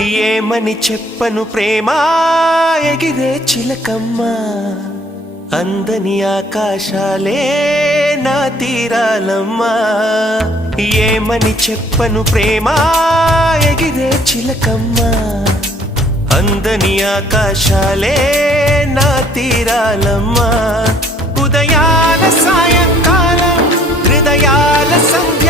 ఏమని చెప్పను ప్రేమ ఎగిరే చిలకమ్మ అందని ఆకాశాలే నా తీరాలమ్మా ఏమని చెప్పను ప్రేమ ఎగిరే చిలకమ్మ అందని ఆకాశాలే నా తీరాలమ్మా ఉదయాల సాయంకాలం హృదయాల సంధ్య